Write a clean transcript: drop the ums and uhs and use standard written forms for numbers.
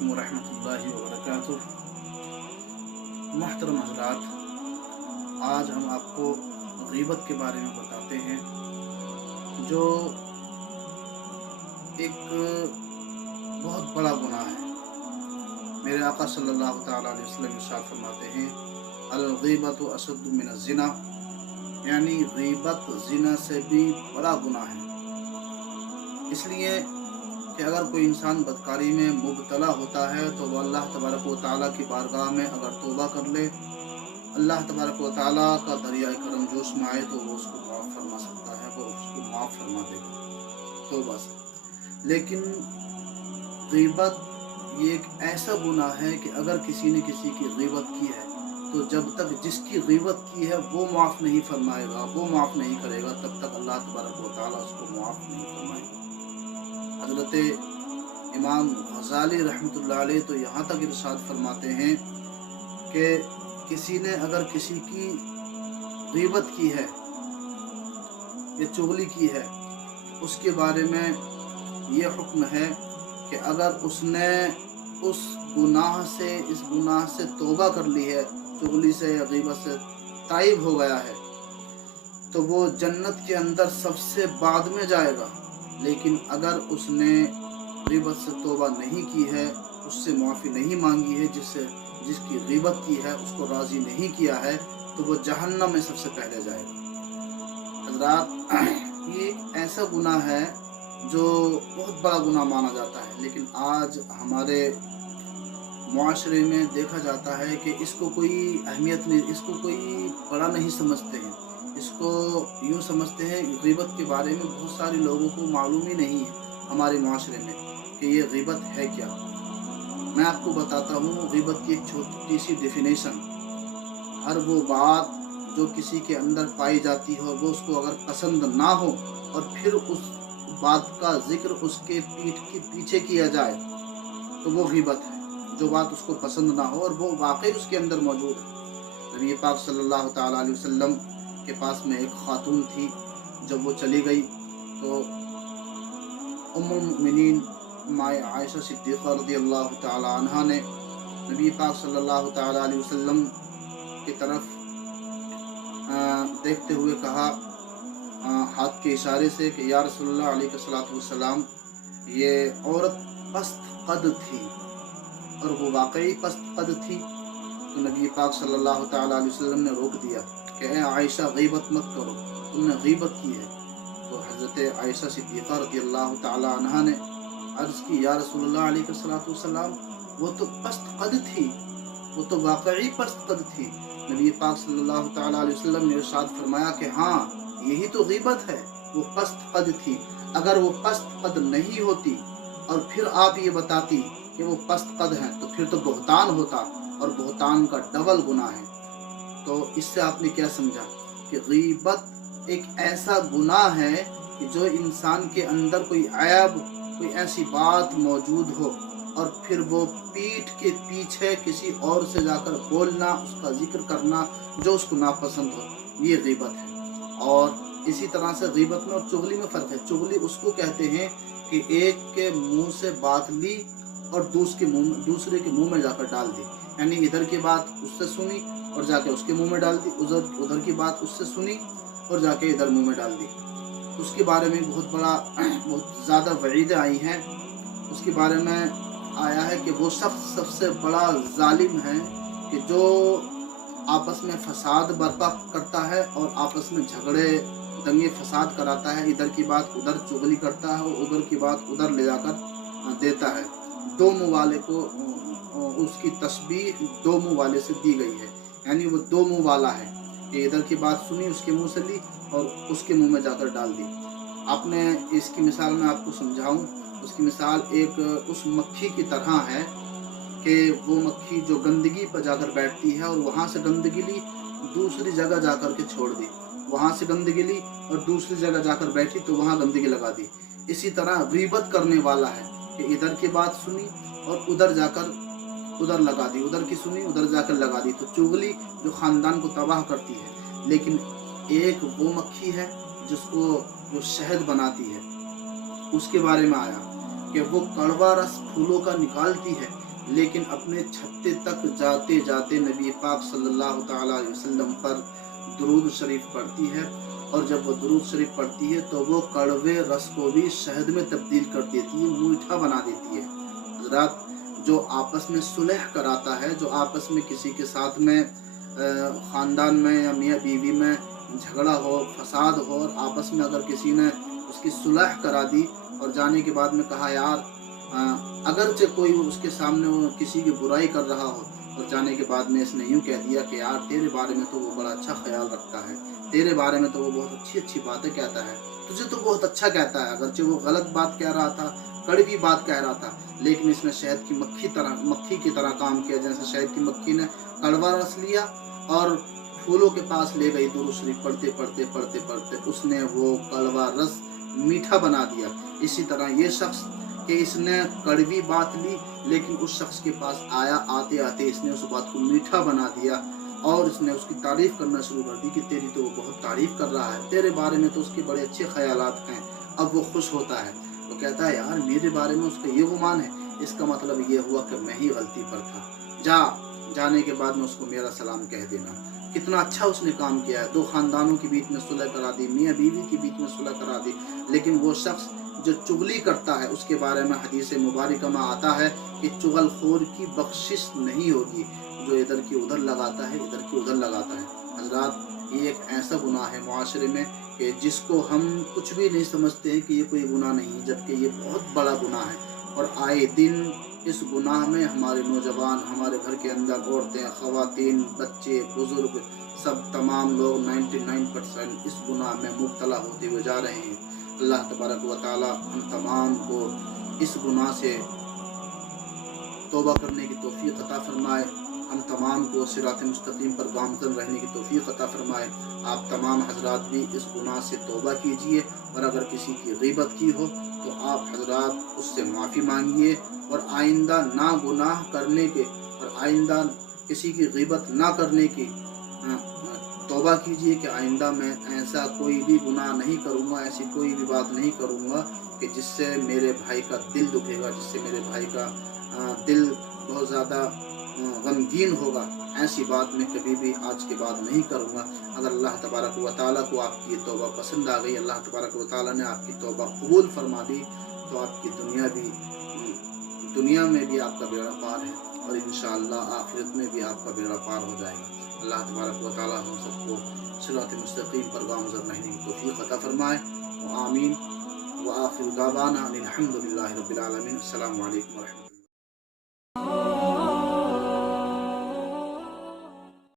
अलैकुम वरहमतुल्लाहि वबरकातुह। मोहतरम हज़रात, आज हम आपको गीबत के बारे में बताते हैं, जो एक बहुत बड़ा गुनाह है। मेरे आका सल्लल्लाहु तआला अलैहि वसल्लम इरशाद फरमाते हैं, अल गीबतु अशद्दु मिनज़ ज़िना, यानी गीबत ज़िना से भी बड़ा गुनाह है। इसलिए कि अगर कोई इंसान बदकारी में मुब्तला होता है तो वह अल्लाह तबारक व तआला की बारगाह में अगर तौबा कर ले, अल्लाह तबारक व तआला का दरिया करम जोश में आए तो वो उसको माफ़ फरमा सकता है, वो उसको माफ़ फरमा देगा तौबा से। लेकिन गीबत ये एक ऐसा गुनाह है कि अगर किसी ने किसी की गीबत की है तो जब तक जिसकी गीबत की है वो माफ़ नहीं फरमाएगा, वो माफ़ नहीं करेगा, तब तक अल्लाह तबारक व तआला उसको माफ़ नहीं फरमाएगा। हज़रत इमाम गज़ाली रहमतुल्लाह अलैह तो यहाँ तक इरशाद फरमाते हैं कि किसी ने अगर किसी की गीबत की है या चुगली की है तो उसके बारे में ये हुक्म है कि अगर उसने उस गुनाह से, इस गुनाह से तौबा कर ली है, चुगली से या गीबत से ताइब हो गया है, तो वो जन्नत के अंदर सबसे बाद में जाएगा। लेकिन अगर उसने गीबत से तौबा नहीं की है, उससे माफ़ी नहीं मांगी है, जिसकी गीबत की है उसको राज़ी नहीं किया है, तो वो जहन्नम में सबसे पहले जाएगा। हज़रात, ये एक ऐसा गुनाह है जो बहुत बड़ा गुनाह माना जाता है, लेकिन आज हमारे मुआशरे में देखा जाता है कि इसको कोई अहमियत नहीं, इसको कोई बड़ा नहीं समझते हैं। इसको यूँ समझते हैं, गीबत के बारे में बहुत सारे लोगों को मालूम ही नहीं है हमारे मुआशरे में कि ये गीबत है क्या। मैं आपको बताता हूँ गीबत की एक छोटी सी डेफिनेशन। हर वो बात जो किसी के अंदर पाई जाती हो, वो उसको अगर पसंद ना हो और फिर उस बात का जिक्र उसके पीठ के पीछे किया जाए तो वो गीबत है। जो बात उसको पसंद ना हो और वो वाकई उसके अंदर मौजूद है। नबी पाक सल्लल्लाहु तआला अलैहि वसल्लम के पास में एक खातून थी। जब वो चली गई तो उम्मुल मुमिनीन माए आयशा सिद्दीक़ा रज़ियल्लाहु तआला अन्हा ने नबी पाक सल्लल्लाहु तआला अलैहि वसल्लम की तरफ देखते हुए कहा, हाथ के इशारे से, कि या रसूलल्लाह अलैहिस्सलातु वस्सलाम, ये औरत पस्त कद थी और वो वाकई पस्त कद थी। तो नबी पाक सल्लल्लाहु तआला अलैहि वसल्लम ने रोक दिया कि ए आयशा, गीबत मत करो, तुमने गीबत की है। तो हज़रत आयशा सिद्दीक़ा रज़ियल्लाहु तआला अन्हा ने अर्ज़ की, या रसूलल्लाह अलैहिस्सलातु वस्सलाम, वो तो पस्त कद थी, वो तो वाकई पस्त कद थी। नबी पाक सल्लल्लाहु तआला अलैहि वसल्लम ने इरशाद फरमाया कि हाँ, यही तो गीबत है, वो पस्त कद थी। अगर वो पस्त कद नहीं होती और फिर आप ये बताती कि वो पस्त कद हैं तो फिर तो बुहतान होता, और बुहतान का डबल गुनाह है। तो इससे आपने क्या समझा कि गीबत एक ऐसा गुनाह है कि जो इंसान के अंदर कोई ऐब, कोई ऐसी बात मौजूद हो और फिर वो पीठ के पीछे किसी और से जाकर बोलना, उसका जिक्र करना जो उसको नापसंद हो, ये गीबत है। और इसी तरह से गीबत में और चुगली में फ़र्क है। चुगली उसको कहते हैं कि एक के मुंह से बात ली और दूसरे के मुंह में जाकर डाल दी, यानी इधर की बात उससे सुनी और जाके उसके मुंह में डाल दी, उधर की बात उससे सुनी और जाके इधर मुंह में डाल दी। उसके बारे में बहुत ज़्यादा वईदें आई हैं। उसके बारे में आया है कि वो शख्स सबसे बड़ा जालिम है कि जो आपस में फसाद बर्पा करता है और आपस में झगड़े दंगे फसाद कराता है। इधर की बात उधर चुगली करता है और उधर की बात उधर ले जाकर देता है। दो मुँह वाले को उसकी तस्बीह दो मुँह वाले से दी गई है, यानी वो दो मुँह वाला है कि इधर की बात सुनी, उसके मुंह से ली और उसके मुंह में जाकर डाल दी। आपने इसकी मिसाल मैं आपको समझाऊं, उसकी मिसाल एक उस मक्खी की तरह है कि वो मक्खी जो गंदगी पर जाकर बैठती है और वहाँ से गंदगी ली, दूसरी जगह जाकर के छोड़ दी, वहाँ से गंदगी ली और दूसरी जगह जाकर बैठी तो वहाँ गंदगी लगा दी। इसी तरह गीबत करने वाला है कि इधर की बात सुनी और उधर जाकर उधर लगा दी, उधर की सुनी उधर जाकर लगा दी। तो चुगली जो ख़ानदान को तबाह करती है। लेकिन एक वो मक्खी है जिसको जो शहद बनाती है, उसके बारे में आया कि वो कड़वा रस फूलों का निकालती है, لیکن اپنے چھتے تک جاتے جاتے نبی پاک صلی اللہ تعالیٰ علیہ وسلم پر درود شریف پڑھتی ہے، اور جب وہ درود شریف پڑھتی ہے تو وہ کڑوے رس کو بھی شہد میں تبدیل کر دیتی ہے، میٹھا بنا دیتی ہے۔ حضرات، جو آپس میں صلح کراتا ہے، جو آپس میں کسی کے ساتھ میں خاندان میں یا میاں بیوی میں جھگڑا ہو، فساد ہو، اور آپس میں اگر کسی نے اس کی صلح کرا دی اور جانے کے بعد میں کہا یار اگرچہ کوئی اس کے سامنے کسی کی برائی کر رہا ہو، اور جانے کے بعد میں اس نے یوں کہہ دیا کہ یار تیرے بارے میں تو وہ بڑا اچھا خیال رکھتا ہے، تیرے بارے میں تو وہ بہت اچھی اچھی باتیں کہتا ہے، تجھے تو بہت اچھا کہتا ہے، اگرچہ وہ غلط بات کہہ رہا تھا، کڑوی بات کہہ رہا تھا، لیکن اس نے شہد کی مکھی کی طرح کام کیا، جیسے شہد کی مکھی نے کڑوا رس لیا اور پھولوں کے پاس لے گئی، درود شریف پڑھتے پڑھتے پڑھتے پڑھتے اس نے وہ کڑوا رس میٹھا بنا دیا۔ اسی طرح یہ شخص کہ اس نے کڑوی بات لی، لیکن اس شخص کے پاس آیا، آتے آتے اس نے اس بات کو میٹھا بنا دیا، اور اس نے اس کی تعریف کرنا شروع کر دی کہ تیری تو وہ بہت تعریف کر رہا ہے، تیرے بارے میں تو اس کے بڑے اچھے خیالات ہیں۔ اب وہ خوش ہوتا ہے، وہ کہتا ہے یار میرے بارے میں اس کا یہ گمان ہے، اس کا مطلب یہ ہوا کہ میں ہی غلطی پر تھا، جانے کے بعد میں اس کو میرا سلام کہہ دینا۔ کتنا اچھا اس نے کام کیا ہے، دو خاندانوں کے بیچ میں صلح کرا دی، میاں بیوی کے بیچ میں صلح کرا دی۔ لیکن وہ شخص جو چغلی کرتا ہے، اس کے بارے میں حدیث مبارکہ میں آتا ہے کہ چغل خور کی بخشش نہیں ہوگی، جو ادھر کی ادھر لگاتا ہے، ادھر کی ادھر لگاتا ہے۔ حضرات، یہ ایک ایسا گناہ ہے معاشرے میں کہ جس کو ہم کچھ بھی نہیں سمجھتے ہیں کہ یہ کوئی گناہ نہیں، جبکہ یہ بہت بڑا گناہ ہے، اور آئے دن اس گناہ میں ہمارے نوجوان، ہمارے گھر کے اندر عورتیں، خواتین، بچے، بزرگ، سب تمام لوگ 99% اس گناہ میں مبتلا ہوتے ہوئے جا رہے ہیں۔ اللہ تبارک و تعالی ہم تمام کو اس گناہ سے توبہ کرنے کی توفیق عطا فرمائے، ہم تمام کو صراط مستقیم پر گامزن رہنے کی توفیق عطا فرمائے۔ آپ تمام حضرات بھی اس گناہ سے توبہ کیجئے، اور اگر کسی کی غیبت کی ہو تو آپ حضرات اس سے معافی مانگیے، اور آئندہ نہ گناہ کرنے کے، اور آئندہ کسی کی غیبت نہ کرنے کی توبہ کیجئے کہ آئندہ میں ایسا کوئی بھی گناہ نہیں کروں گا، ایسی کوئی بھی بات نہیں کروں گا کہ جس سے میرے بھائی کا دل دکھے گا، جس سے میرے بھائی کا دل بہت زیادہ غمگین ہوگا۔ ایسی بات میں کبھی بھی آج کے بعد نہیں کروں گا۔ اگر اللہ تبارک و تعالیٰ کو آپ کی یہ توبہ پسند آ گئی، اللہ تبارک و تعالیٰ نے آپ کی توبہ قبول فرما دی، تو آپ کی دنیا میں بھی آپ کا بیڑا پار ہے، اور انشاءاللہ آخرت میں بھی آپ کا بیڑا پار ہو جائے گا۔ اللہ تبارک و تعالیٰ ہم سب کو صراط مستقیم پر گامزن رہنے کی توفیق عطا فرمائے، آمین۔ وآخر دعوانا الحمد للہ رب العالمین۔ السلام علیکم ورحمۃ اللہ۔